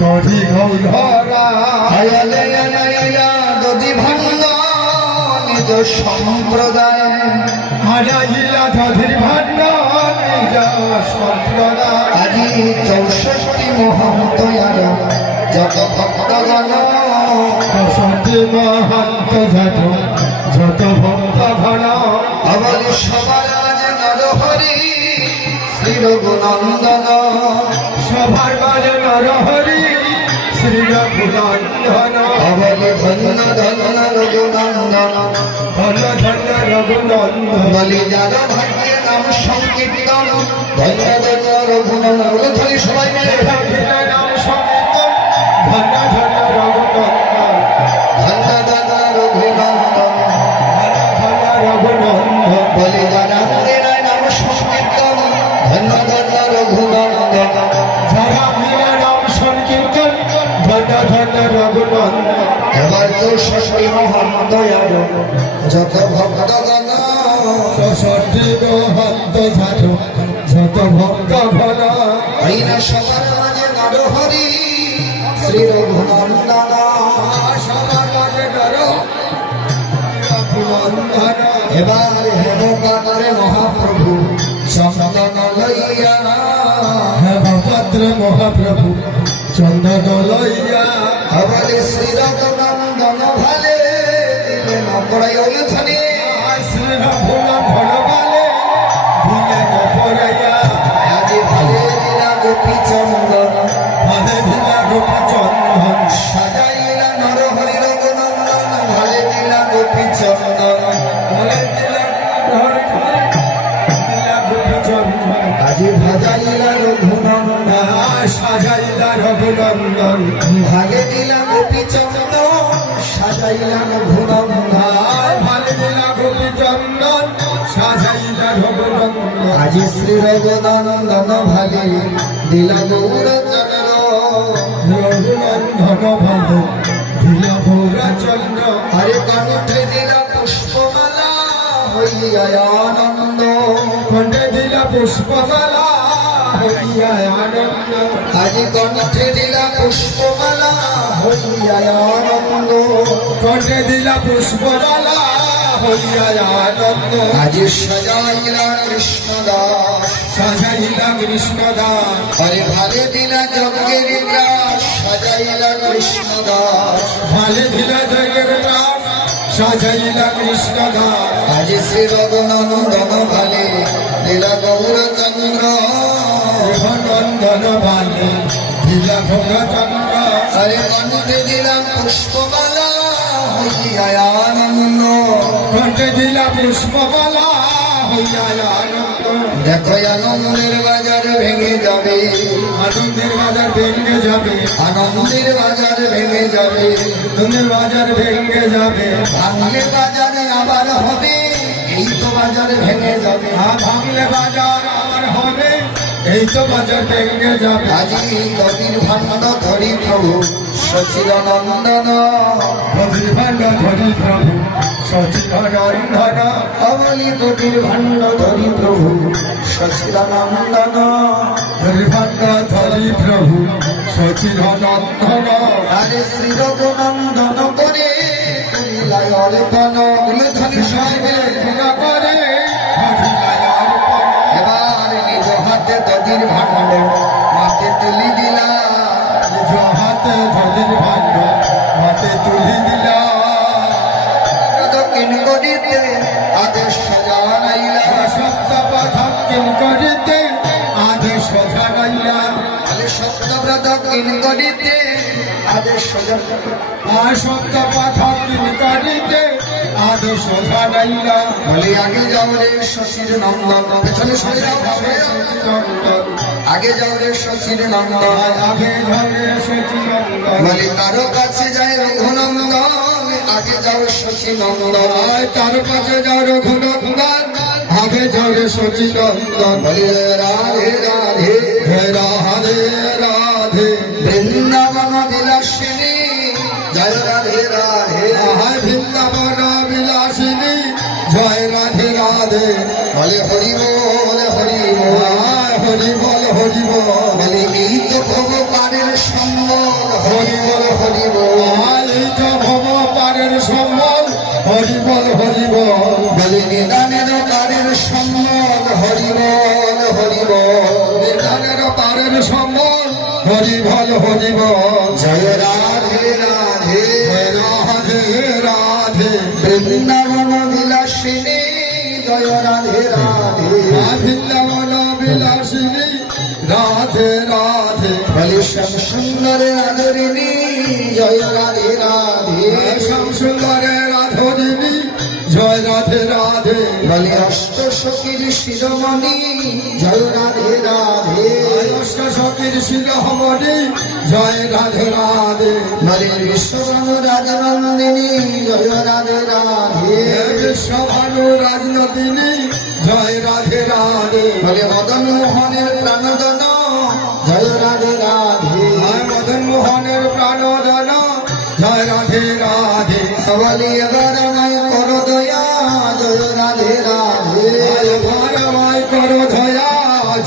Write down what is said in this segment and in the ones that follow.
তরি গৌধরা আয়ালে আনাইলা দধি ভাঙ্গ নিজ সম্প্রদায় হারাইলা দধির ভাণ্ড নিজ সম্প্রদায় আজি 64 মহন্ত আর যত ভক্তগণ 64 মহন্ত যত ভক্তগণ অবলি সবার আজ নরহরি শ্রী রঘুনন্দন সবার মাঝে নরহরি শ্রী রঘুনন্দন অবলি ধন্য ধন্য রঘুনন্দন ধন্য ধন্য রঘুনন্দন বলি যার ভাগ্যে নাম সংকীর্তন ধন্য ধন্য রঘুনন্দন খালি সবাই মিলে নাম সংকীর্তন ধন্য ধন্য রঘুনন্দন ধন্য ধন্য রঘুনন্দন ধন্য রঘুনন্দন বলি যারা নাম সংকীর্তন ধন্য ধন্য রঘুনন্দন যারা মিলে নাম সংকীর্তন ধন্য ধন্য রঘুনন্দন এবার 64 মহন্ত আর যত ভক্তগণ 64 মহন্ত যত ভক্তগণ আইনা সবার মাঝে নরহরি শ্রী রঘুনন্দন সবার মাঝে রঘুনন্দন এবার হেমকান্তে মহাপ্রভু চন্দন লইয়া হেমভদ্র মহাপ্রভু চন্দন লইয়া বলে শ্রী রঘুনন্দন ভালে দিলে নপড়াই অনুধনে শ্রী রঘুনন্দন বলে দিলে নপড়াইয়া আজি ভালে দিলা গোপী চন্দন ভালে দিলা গোপী চন্দন সাজাইলা নরহরি রঘুনন্দন ভালে দিলা গোপী চন্দন ভালে দিলা দিলা গোপী চন্দন আজি ভাজাইলা রঘুনন্দন সাজাইলা রঘুনন্দন ভালে দিলা গোপী চন্দন সাজাইলা রঘুনন্দন ভালে দিলা গোপী চন্দন সাজাইলা রঘুনন্দন আজি শ্রী রঘুনন্দন ভালে দিলা গৌরচন্দ্র রঘুনন্দন ভালে দিলা গৌরচন্দ্র হরে কণ্ঠে দিলা পুষ্পমালা হইয়া আনন্দ কণ্ঠে দিলা পুষ্পমালা হইয়া আনন্দ আজি কণ্ঠে দিলা পুষ্পমালা হইয়া আনন্দ কণ্ঠে দিলা পুষ্পমালা হইয়া আনন্দ আজি সজাইলা কৃষ্ণদাস সাজাইলা কৃষ্ণদাস হরে ভালে দিলা যজ্ঞের গ্রাস সাজাইলা কৃষ্ণদাস ভালে দিলা জগের রাম সাজাইলা কৃষ্ণদাস আজি শ্রী রঘুনন্দন ভালে দিলা গৌরচন্দ্র নন্দন ভালে দিলা গৌরচন্দ্র হরে কণ্ঠে দিলা পুষ্পমালা হইয়া আনন্দ কণ্ঠে দিলা পুষ্পমালা হইয়া আনন্দ দেখো আনন্দের বাজার ভেঙে যাবে আনন্দের বাজার ভেঙে যাবে আনন্দের বাজার ভেঙে যাবে আনন্দের বাজার ভেঙে যাবে ভাঙলে বাজারে আবার হবে এই তো বাজার ভেঙে যাবে ভাঙলে বাজার আমার হবে এই তো বাজার ভেঙে যাবে আজি গভীর ভাণ্ড ধরি প্রভু সচিদানন্দন গভীর ভাণ্ড ধরি প্রভু সচিদানন্দন অবলি গভীর ভাণ্ড ধরি প্রভু সচিদানন্দন গভীর ভাণ্ড ধরি প্রভু সচিদানন্দন আরে শ্রী রঘুনন্দন করে করিলাই অর্পণ ধরি সবাই গুণা করে করিলাই অর্পণ। এবার নিজ হাতে দধির ভাণ্ড মাতে তুলি দিলা নিজ হাতে ধরির ভাণ্ড হাতে তুলি দিলা দক্ষিণ করিতে আদেশ জানাইলা সপ্ত পথকিন করিতে আদেশ জানাইলা সপ্তব্রত দক্ষিণ করিতে আদেশ সপ্ত পথকিন করিতে আদেশ জানাইলা বলে আগে যাও রে শশীর নন্দন পেছনে সরে যাও আগে যাও রে শশীর নন্দন আগে ধরে সচিনন্দন বলে কারো কাছে যায় রঘুনন্দন আগে যাও শশী নন্দন তার কাছে যাও রঘুনন্দন আগে ধরে সচিনন্দন বলে রাধে রাধে রাধে রাধে বৃন্দাবন বিলাসিনী জয় রাধে রাধে আহায় বৃন্দাবন বিলাসিনী জয় রাধে রাধে বলে হরি বল আহায় হরি বল হরি বল বলে এই তো ভগবানের সঙ্গ হরি বল বলে নিদানের তারের সম্মান হরি বল নিদানের পারের সম্বল হরি বল জয় রাধে রাধে রাধে রাধে বৃন্দাবন বিলাসিনী জয় রাধে রাধে বৃন্দাবন বিলাসিনী রাধে রাধে বলে শ্যাম সুন্দর রাধরিণী জয় রাধে রাধে শ্যাম সুন্দরের রাধরিণী জয় রাধে রাধে বলে অষ্ট সখীর শিরোমণি জয় রাধে রাধে অষ্ট সখীর শিরোমণি জয় রাধে রাধে বলে বিশ্ববানু রাজনন্দিনী জয় রাধে রাধে বিশ্বভানু রাজনন্দিনী জয় রাধে রাধে বলে মদন মোহনের প্রাণদন জয় রাধে রাধে মদন মোহনের প্রাণদান জয় রাধে রাধে বলে এবার আমায় কর দয়া জয় রাধে রাধে ভারমায় করো ধয়া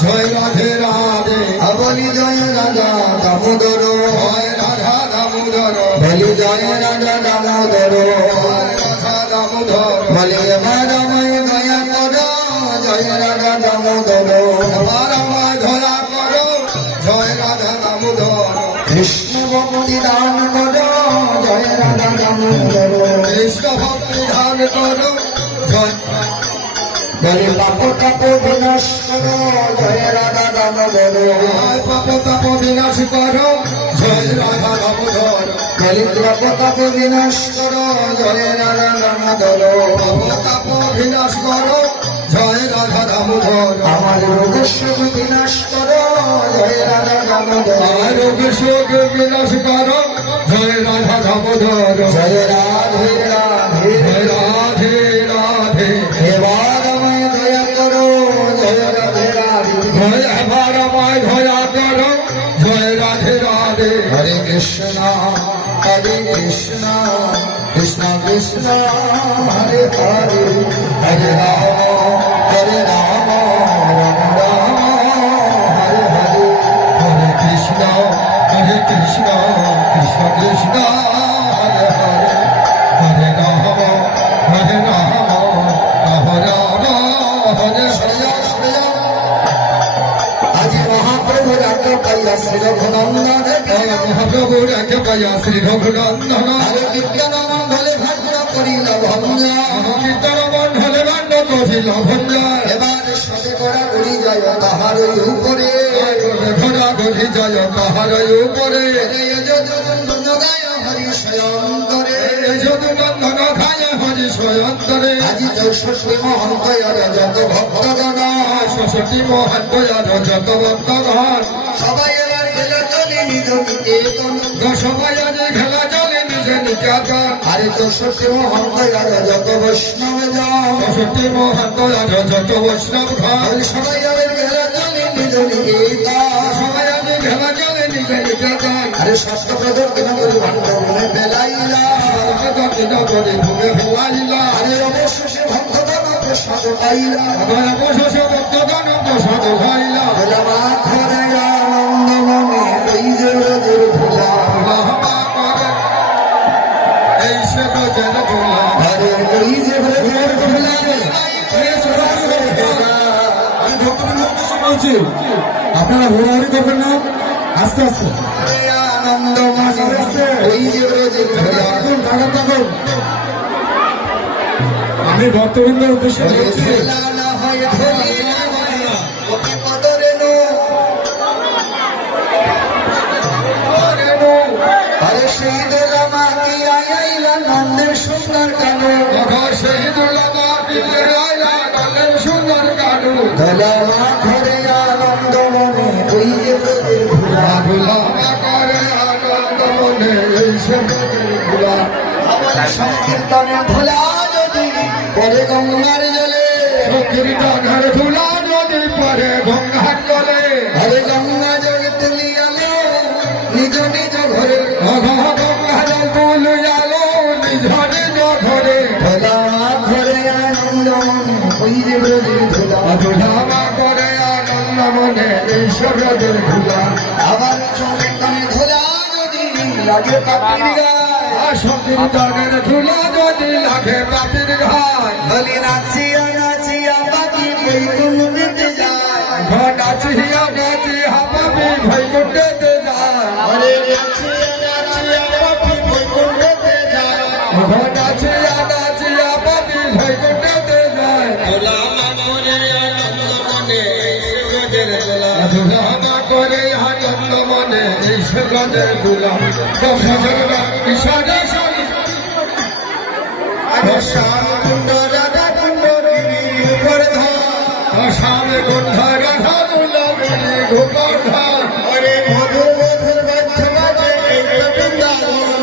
জয় রাধে রাধে বলি জয় রাধা দামোদর জয় রাধা দামোদর বলি জয় রাধা দামোদর জয় রাধা দামোদর বলে এবার আমায় দয়া কর জয় রাধা দামোদর ভারমায় ধয়া করো জয় রাধা দামোদর কৃষ্ণ ভক্তি দান কর জয় রাধা দামোদর কৃষ্ণ ভক্তি ধান করো জয় বলে পাপ তাপ বিনাশ কর জয় রাধা দামোদর পাপ তাপ বিনাশ করো জয় রাধা দামোদর বলে পাপ তাপ বিনাশ কর জয় রাধা দামোদর পাপ তাপ বিনাশ করো জয় রাধা দামোদর আমার রোগ শোক বিনাশ কর জয় রাধা দামোদর রোগ শোক বিনাশ করো জয় রাধা দামোদর জয় রাধে রাধে জয় রাধে রাধে এবার আমায় দয়া করো জয় রাধে রাধে জয় আবার আমায় ধয়া করো জয় রাধে রাধে হরে কৃষ্ণ কৃষ্ণ কৃষ্ণ হরে হরে হরে রাম রাম রাম হরে হরে হরে কৃষ্ণ কৃষ্ণ কৃষ্ণ হরে হরে হরে রাম হরে রাম হরে সরে যাও আজি মহাপ্রভু রাখে পাইয়া শ্রী রঘুনন্দন মহাপ্রভুর একে পাইয়া শ্রী রঘুনন্দন আরে কীর্তন মঙ্গলে ভাগ্য করিল ভঞ্জা কীর্তন মন্ডলে বাণ্য কহিল ভঞ্জার এবার সবে করা করি যায় তাহার উপরে ঘোড়া গলি জয় পাহাড় উপরে গায় হরি স্বয়ং করে যদু বন্ধন খায় হরি স্বয়ন্তরে আজি 64 মহন্ত যত ভক্তগণ ষষ্ঠী মহান্ত যত ভক্তগণ সবাই এবার গেলে চলে নিজ নিকেতন সবাই আজ খেলা চলে নিজে নিকেতন আরে 64 মহন্ত যত বৈষ্ণব ষষ্ঠী মহান্ত যত বৈষ্ণব ঘর সবাই এবার গেলে চলে নিজ নিকেতন সবাই আজ খেলা চলে নিজে নিকেতন আরে ষষ্ঠ প্রদর্শন করি ভাণ্ড মনে পেলাইলা দিন করে ভূমে ফেলাইলা আরে অবশেষে ভক্তগণ প্রসাদ পাইলা অবশেষে ভক্তগণ প্রসাদ খাইলা মা ঘরে আনন্দ মনে এই যে রোজের ধুলা এই সে গজের ধুলা আরে এই যে রোজের ধুলা আমি ভক্তদের উদ্দেশ্যে বলছি আপনারা হুড়াহুড়ি করবেন না আস্তে আস্তে আনন্দ মনে এই যে রোজের ধুলা আমি ভক্তবৃন্দের উদ্দেশ্যে বলছি ধুলা না হয় ধুলি ওকে কদরে নো আরে সেই দোলা মা কি আইলা নন্দের সুন্দর কানো সুন্দর কানু দোলা মা ঘরে আনন্দ মনে ওই যে রোজের ধুলা ভুলা করে আনন্দ মনে এই সে ভুলা সংকীর্তনে ধুলা যদি পরে গঙ্গার জলে কীর্তনের ধুলা যদি পরে গঙ্গার জলে হরে গঙ্গা জল তুলিয়ালো নিজ নিজ ঘরে গঙ্গা জল তুলে আলো নিজ নিজ ঘরে ধুলা মা ঘরে আনন্দ মনে ওই যে রোজের ধুলা ধুলা করে আনন্দ মনে এই সবের ধুলা আবার সংকীর্তনে ধুলা যদি লাগে পাখির গায় সংকীর্তনের ধুলা যদি লাগে পাপির ঘায় বলি নাচিয়া নাচিয়া বাকি বৈকুণ্ঠে যায় নাচিয়া নাচিয়া পাপি ভৈকুণ্ঠেতে যায় আরে নাচিয়া নাচিয়া বাকি বৈকুণ্ঠে যায় নাচিয়া নাচিয়া পাপি ভৈকুণ্ঠেতে যায় গোলামা করে আনন্দ মনে সুগজের গোলা ধুলামা করে আনন্দ মনে এসে গজের দুলাম ঈশ্বরে শ্যাম কুণ্ড রাধা কুণ্ড গিরি গোবর্ধন স্বামী গন্ধ রাধা দুলামিনী গোবর্ধন আরে মধুর মধুর বাদ্য বাজে এই বৃন্দাবন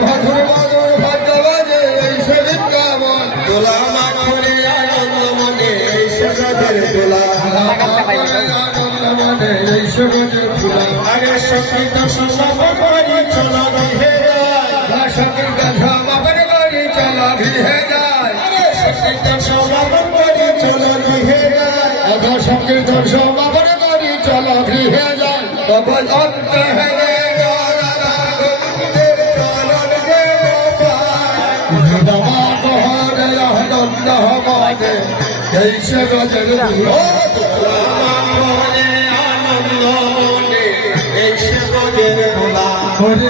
মধুর মধুর ভাগ্য বাজে এই সে বৃন্দাবন গোলামা করে আনন্দ মনে সুগজের গোলা আনন্দ মনে এই সে গজের দুলাম আরে সঙ্গীত সমাপন করি চলো গৃহে যায় সংকীর্তন সমাপন করি চলো গৃহে যায় আরে সঙ্গীত সমাপন করি চলো গৃহে যায় সংকীর্তন সমাপন করি চলো গৃহে যায় তখন অন্ত হেরে আনন্দ মনে এই সে গজের দুলাম আনন্দ মনে এই সুগজের গোলা হরি